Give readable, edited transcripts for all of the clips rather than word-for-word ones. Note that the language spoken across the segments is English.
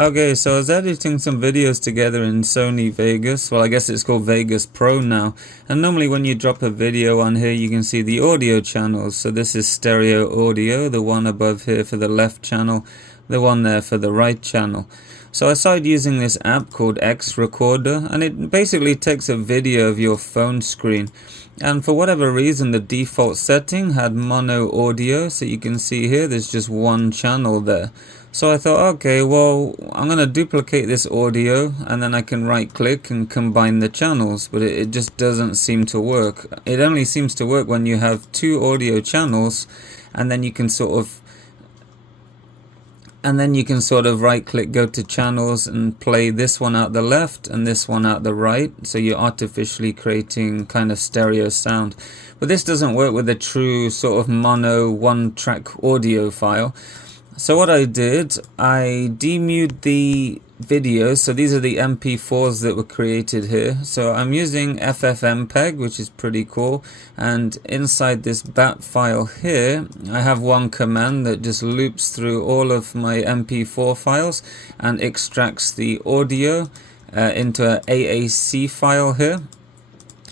Okay, so I was editing some videos together in Sony Vegas. Well, I guess it's called Vegas Pro now. And normally when you drop a video on here, you can see the audio channels. So this is stereo audio, the one above here for the left channel, the one there for the right channel. So I started using this app called X Recorder, and it basically takes a video of your phone screen. And for whatever reason, the default setting had mono audio. So you can see here, there's just one channel there. So I thought, okay, well, I'm going to duplicate this audio and then I can right click and combine the channels, but it just doesn't seem to work. It only seems to work when you have two audio channels, and then you can sort of right click, go to channels and play this one out the left and this one out the right. So you're artificially creating kind of stereo sound. But this doesn't work with a true sort of mono one track audio file. So what I did, I demuted the videos. So these are the MP4s that were created here. So I'm using ffmpeg, which is pretty cool. And inside this bat file here, I have one command that just loops through all of my MP4 files and extracts the audio into an AAC file here.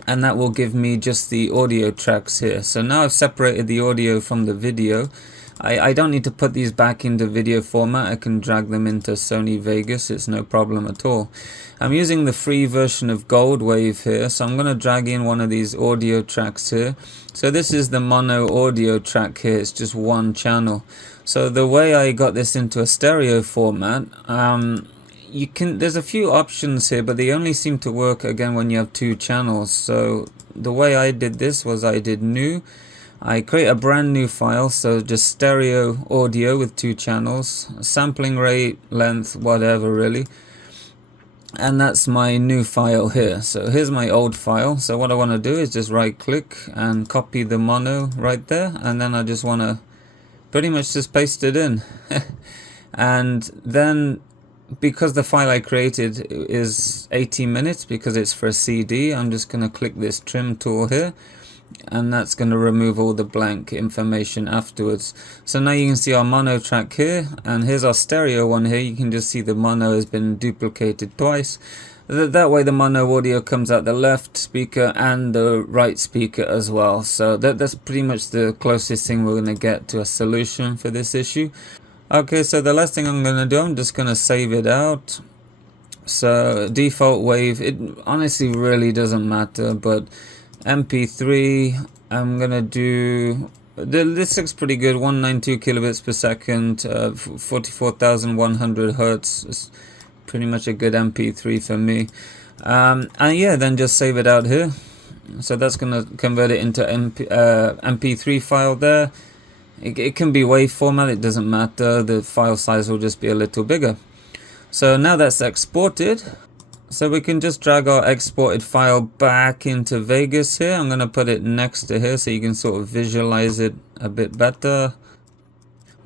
And that will give me just the audio tracks here. So now I've separated the audio from the video. I don't need to put these back into video format. I can drag them into Sony Vegas. It's no problem at all. I'm using the free version of GoldWave here. So I'm going to drag in one of these audio tracks here. So this is the mono audio track here. It's just one channel. So the way I got this into a stereo format, there's a few options here, but they only seem to work again when you have two channels. So the way I did this was I did new. I create a brand new file, so just stereo audio with two channels, sampling rate, length, whatever really. And that's my new file here. So here's my old file. So what I want to do is just right click and copy the mono right there. And then I just want to pretty much just paste it in. And then because the file I created is 18 minutes because it's for a CD, I'm just going to click this trim tool here. And that's going to remove all the blank information afterwards. So now you can see our mono track here, and here's our stereo one here. You can just see the mono has been duplicated twice. That way the mono audio comes out the left speaker and the right speaker as well. So that's pretty much the closest thing we're going to get to a solution for this issue. Okay, so the last thing I'm going to do, I'm just going to save it out. So default wave, it honestly really doesn't matter, but MP3, I'm gonna do, this looks pretty good, 192 kilobits per second, 44,100 hertz, is pretty much a good MP3 for me. And yeah, then just save it out here. So that's gonna convert it into MP3 file there. It can be WAV format, it doesn't matter, the file size will just be a little bigger. So now that's exported. So we can just drag our exported file back into Vegas here. I'm going to put it next to here so you can sort of visualize it a bit better.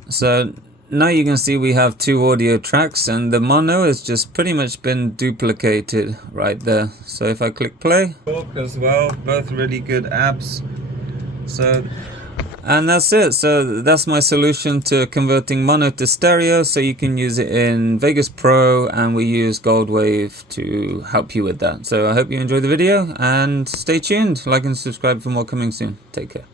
So now you can see we have two audio tracks and the mono has just pretty much been duplicated right there. So if I click play, talk as well, both really good apps. And that's it. So that's my solution to converting mono to stereo. So you can use it in Vegas Pro, and we use GoldWave to help you with that. So I hope you enjoyed the video and stay tuned. Like and subscribe for more coming soon. Take care.